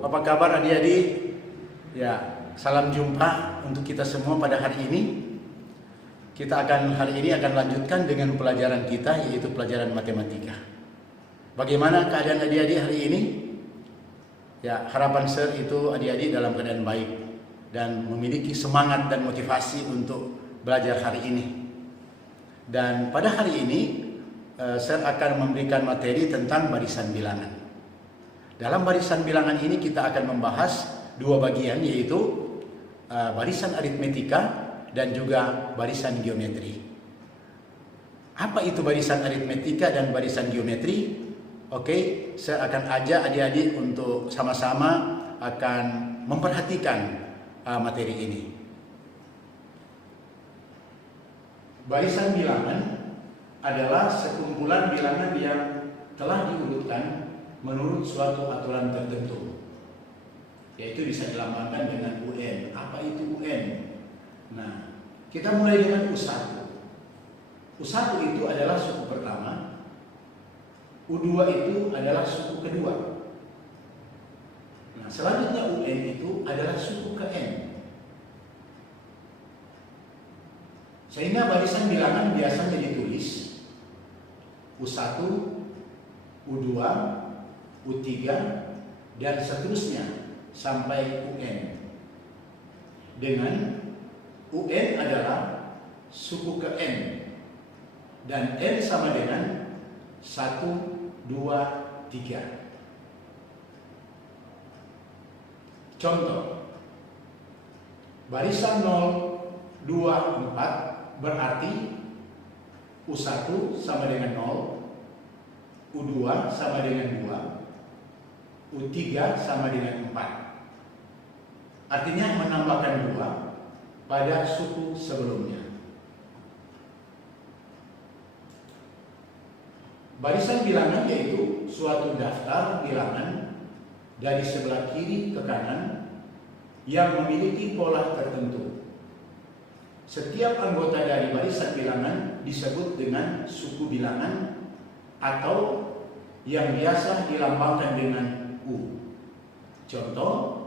apa kabar adik-adik? Ya, salam jumpa untuk kita semua pada hari ini. Hari ini akan lanjutkan dengan pelajaran kita, yaitu pelajaran matematika. Bagaimana keadaan adik-adik hari ini? Ya, harapan Sir itu adik-adik dalam keadaan baik dan memiliki semangat dan motivasi untuk belajar hari ini. Dan pada hari ini, Sir akan memberikan materi tentang barisan bilangan. Dalam barisan bilangan ini kita akan membahas dua bagian, yaitu barisan aritmetika dan juga barisan geometri. Apa itu barisan aritmetika dan barisan geometri? Oke, saya akan ajak adik-adik untuk sama-sama akan memperhatikan materi ini. Barisan bilangan adalah sekumpulan bilangan yang telah diurutkan menurut suatu aturan tertentu, yaitu bisa dilambangkan dengan UN. Apa itu UN? Nah, kita mulai dengan U1. U1 itu adalah suku pertama, U2 itu adalah suku kedua. Nah, selanjutnya UN itu adalah suku ke N. Sehingga barisan bilangan biasanya ditulis U1, U2, U3, dan seterusnya sampai UN. Dengan UN adalah suku ke N dan N sama dengan 1, 2, 3. Contoh, barisan 0, 2, 4 berarti U1 sama dengan 0, U2 sama dengan 2, U3 sama dengan 4. Artinya menambahkan 2 pada suku sebelumnya. Barisan bilangan yaitu suatu daftar bilangan dari sebelah kiri ke kanan yang memiliki pola tertentu. Setiap anggota dari barisan bilangan disebut dengan suku bilangan atau yang biasa dilambangkan dengan U. Contoh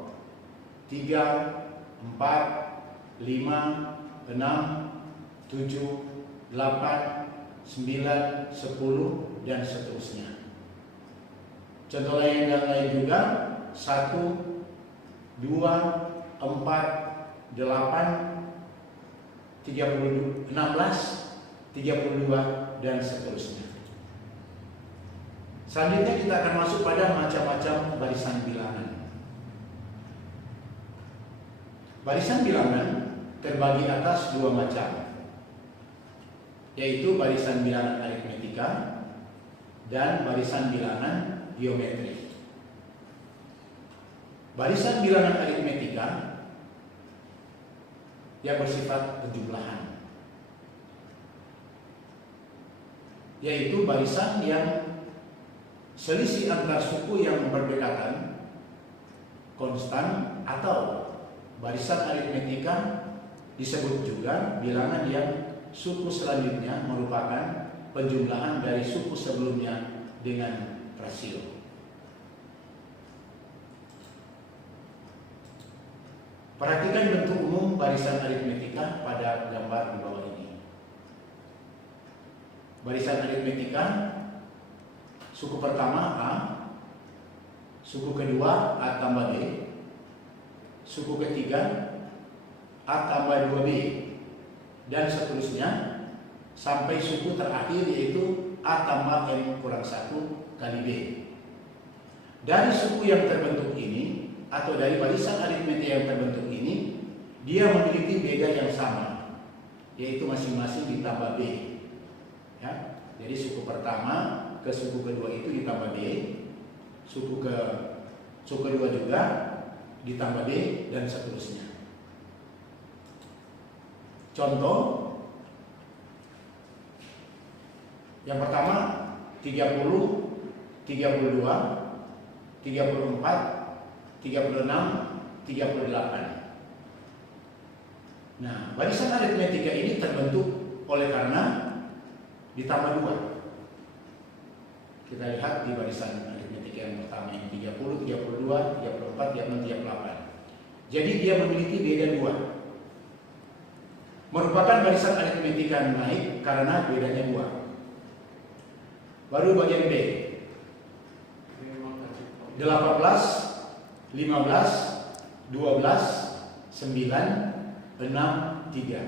3, 4, 5, 6, 7, 8, 9, 10 dan seterusnya. Contoh lain yang lain juga 1, 2, 4, 8, 16, 32 dan seterusnya. Selanjutnya kita akan masuk pada macam-macam barisan bilangan. Barisan bilangan terbagi atas dua macam, yaitu barisan bilangan aritmetika dan barisan bilangan geometri. Barisan bilangan aritmetika yang bersifat penjumlahan, yaitu barisan yang selisih antar suku yang berdekatan konstan, atau barisan aritmetika disebut juga bilangan yang suku selanjutnya merupakan penjumlahan dari suku sebelumnya dengan rasio. Perhatikan bentuk umum barisan aritmetika pada gambar di bawah ini. Barisan aritmetika, suku pertama A, suku kedua A tambah B, suku ketiga A tambah 2B, dan seterusnya sampai suku terakhir yaitu A tambah M kurang 1 kali B. Dari suku yang terbentuk ini atau dari barisan aritmetika yang terbentuk ini, dia memiliki beda yang sama, yaitu masing-masing ditambah B. Ya, jadi suku pertama ke suku kedua itu ditambah B, suku kedua juga ditambah B, dan seterusnya. Contoh, yang pertama 30, 32, 34, 36, 38. Nah, barisan aritmetika ini terbentuk oleh karena ditambah 2. Kita lihat di barisan aritmetika yang pertama ini 30, 32, 34, 4 tiap 6 tiap 8. Jadi dia memiliki beda 2. Merupakan barisan aritmetika naik karena bedanya 2. Baru bagian B. 18, 15, 12, 9, 6, 3.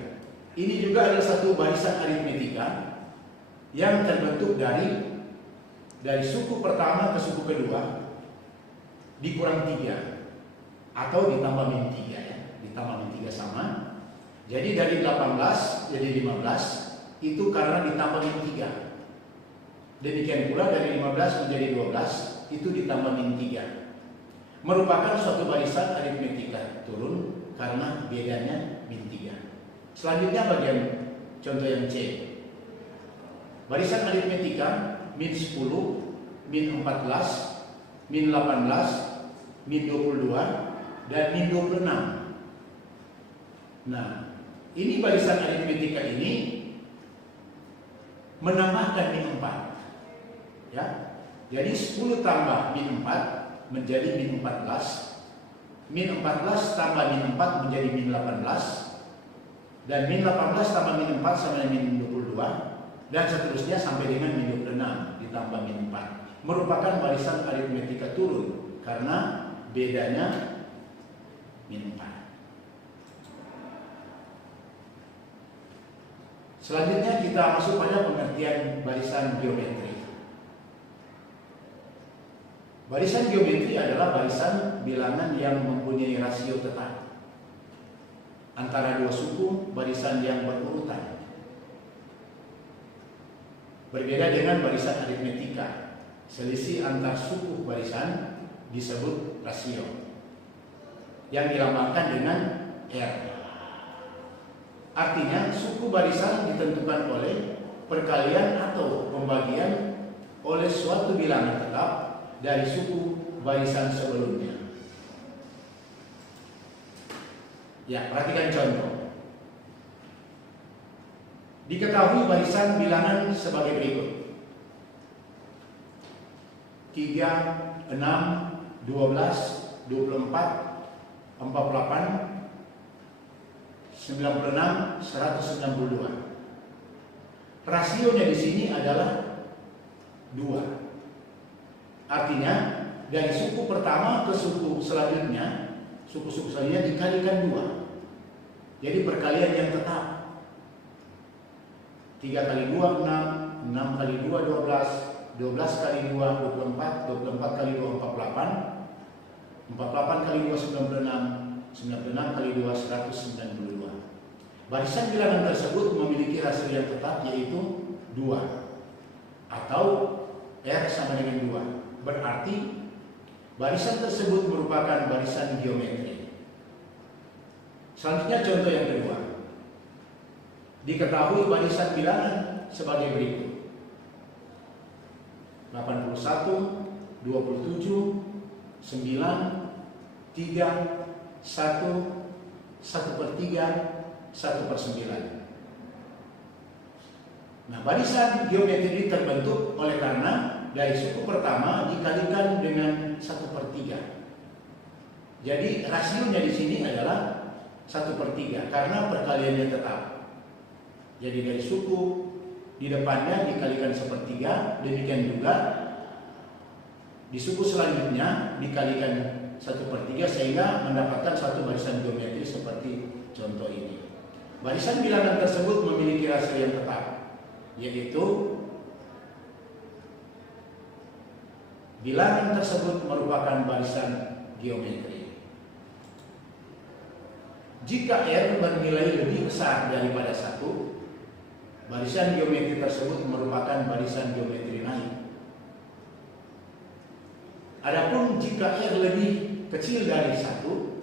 Ini juga adalah satu barisan aritmetika yang terbentuk dari suku pertama ke suku kedua dikurang 3 atau ditambah min 3 ya. Ditambah min 3 sama. Jadi dari 18 jadi 15 itu karena ditambah min 3. Demikian pula dari 15 menjadi 12 itu ditambah min 3. Merupakan suatu barisan aritmetika turun karena bedanya min 3. Selanjutnya bagian contoh yang C. Barisan aritmetika min 10, min 14, min 18, min 22, dan min 26. Nah, ini barisan aritmetika ini menambahkan min 4. Ya. Jadi 10 tambah min 4 menjadi min 14. Min 14 tambah min 4 menjadi min 18. Dan min 18 tambah min 4 sama dengan min 22. Dan seterusnya sampai dengan min 26 ditambah min 4. Merupakan barisan aritmetika turun karena bedanya min 4. Selanjutnya kita masuk pada pengertian barisan geometri. Barisan geometri adalah barisan bilangan yang mempunyai rasio tetap antara dua suku barisan yang berurutan. Berbeda dengan barisan aritmetika, selisih antar suku barisan disebut rasio yang dilambangkan dengan R. Artinya suku barisan ditentukan oleh perkalian atau pembagian oleh suatu bilangan tetap dari suku barisan sebelumnya. Ya, perhatikan contoh. Diketahui barisan bilangan sebagai berikut: 3, 6, 12, 24, 48, 96, 192. Rasionya di sini adalah 2. Artinya dari suku pertama ke suku selanjutnya, suku-suku selanjutnya dikalikan 2. Jadi perkalian yang tetap. 3 kali 2 6, 6 kali 2 12, 12 kali 2 24, 24 kali 2 48, 48 kali 2 96, 96 kali 2 192. Barisan bilangan tersebut memiliki rasio yang tetap yaitu 2 atau R sama dengan 2. Berarti barisan tersebut merupakan barisan geometri. Selanjutnya contoh yang kedua. Diketahui barisan bilangan sebagai berikut: 81, 27, 9, 3, 1, 1/3, 1/9. Nah, barisan geometri ini terbentuk oleh karena dari suku pertama dikalikan dengan 1/3. Jadi rasionya di sini adalah 1/3 karena perkaliannya tetap. Jadi dari suku di depannya dikalikan 1/3, demikian juga di suku selanjutnya dikalikan 1/3 sehingga mendapatkan satu barisan geometri seperti contoh ini. Barisan bilangan tersebut memiliki rasio yang tetap, yaitu bilangan tersebut merupakan barisan geometri. Jika R bernilai lebih besar daripada 1, barisan geometri tersebut merupakan barisan geometri naik. Adapun jika R lebih kecil dari 1,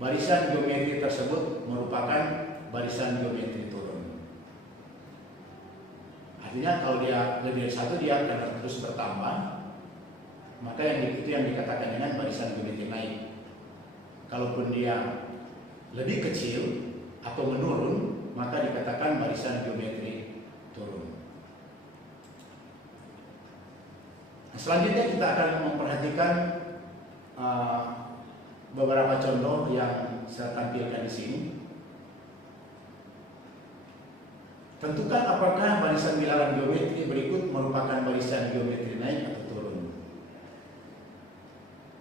barisan geometri tersebut merupakan barisan geometri turun. Artinya kalau dia lebih dari 1 dia akan terus bertambah, maka itu yang dikatakan dengan barisan geometri naik. Kalaupun dia lebih kecil atau menurun, maka dikatakan barisan geometri turun. Nah, selanjutnya kita akan memperhatikan beberapa contoh yang saya tampilkan di sini. Tentukan apakah barisan bilangan geometri berikut merupakan barisan geometri naik atau turun.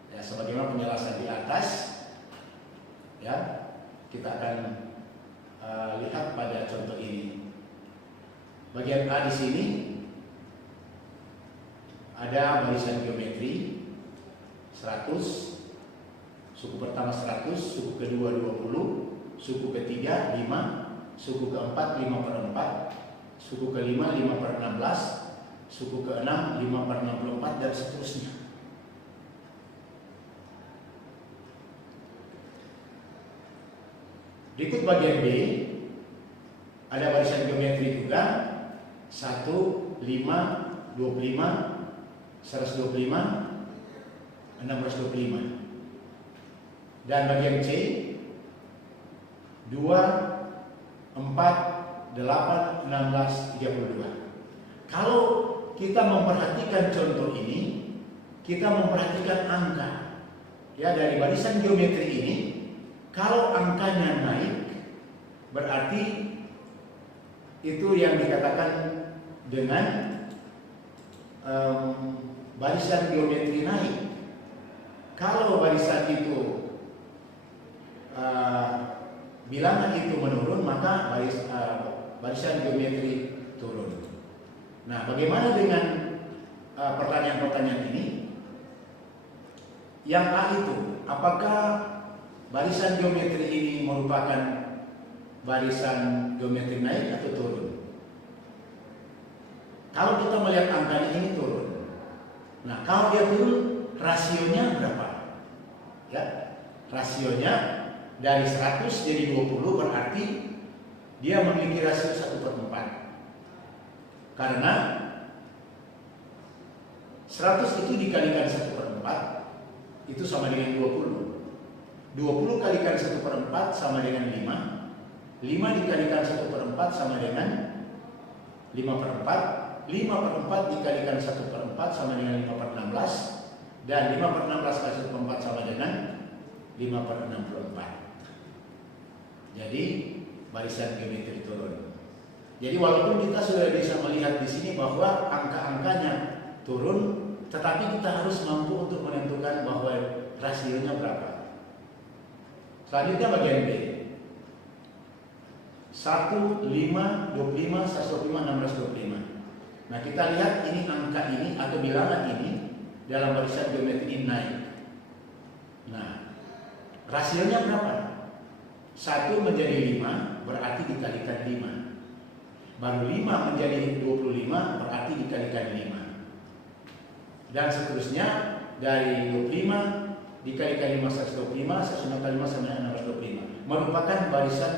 Ya, sebagaimana penjelasan di atas, ya, kita akan lihat pada contoh ini. Bagian A di sini ada barisan geometri 100, suku pertama 100, suku kedua 20, suku ketiga 5, suku keempat 5/4, suku kelima 5/16, suku keenam 5/64 dan seterusnya. Berikut bagian B, ada barisan geometri juga 1, 5, 25, 125, 625. Dan bagian C 2, 4, 8, 16, 32. Kalau kita memperhatikan contoh ini, kita memperhatikan angka. Ya, dari barisan geometri ini, kalau angkanya naik, berarti itu yang dikatakan dengan barisan geometri naik. Kalau barisan itu bilangan itu menurun, maka barisan geometri turun. Nah, bagaimana dengan pertanyaan-pertanyaan ini? Yang A itu, apakah barisan geometri ini merupakan barisan geometri naik atau turun? Kalau kita melihat angkanya ini turun. Nah, kalau dia turun, rasionya berapa? Ya, rasionya dari 100 jadi 20, berarti dia memiliki rasio 1/4. Karena 100 itu dikalikan 1/4 itu sama dengan 20. 20 kalikan 1/4 sama dengan 5. 5 dikalikan 1/4 sama dengan 5/4. 5/4 dikalikan 1/4 sama dengan 5/16. Dan 5/16 kali 1/4 sama dengan 5/64. Jadi barisan geometri turun. Jadi walaupun kita sudah bisa melihat di sini bahwa angka-angkanya turun, tetapi kita harus mampu untuk menentukan bahwa rasionya berapa. Selanjutnya bagian B. 1, 5, 25, 125, 625. Nah, kita lihat ini angka ini atau bilangan ini dalam barisan geometri naik. Nah, rasionya berapa? 1 menjadi 5 berarti dikalikan 5. Baru 5 menjadi 25 berarti dikalikan 5. Dan seterusnya dari 25 dikalikan 5 125, 125 kali 5 sama dengan 625. Merupakan barisan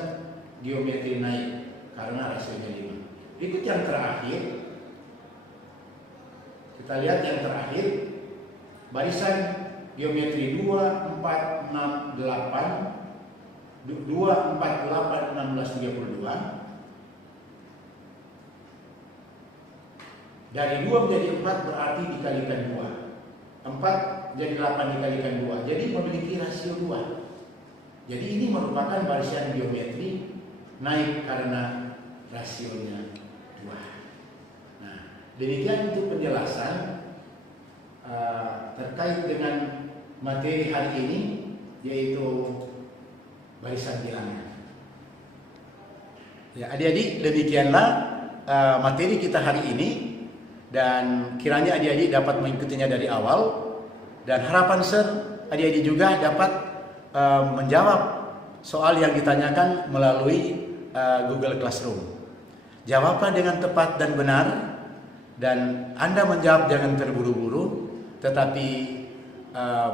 geometri naik karena rasionya 5. Berikut yang terakhir. Kita lihat yang terakhir. Barisan geometri 2, 4, 6, 8. 2, 4, 8, 16, 32. Dari 2 menjadi 4 berarti dikalikan 2. 4 jadi 8 dikalikan 2. Jadi memiliki rasio 2. Jadi ini merupakan barisan geometri naik karena rasionya 2. Nah, demikian untuk penjelasan terkait dengan materi hari ini, yaitu barisan bilangan. Ya, adik-adik, demikianlah materi kita hari ini, dan kiranya adik-adik dapat mengikutinya dari awal, dan harapan adik-adik juga dapat menjawab soal yang ditanyakan melalui Google Classroom. Jawablah dengan tepat dan benar, dan Anda menjawab jangan terburu-buru, tetapi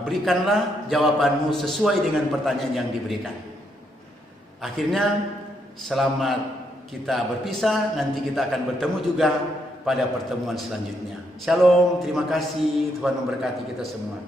berikanlah jawabanmu sesuai dengan pertanyaan yang diberikan. Akhirnya, selamat kita berpisah. Nanti kita akan bertemu juga pada pertemuan selanjutnya. Shalom, terima kasih. Tuhan memberkati kita semua.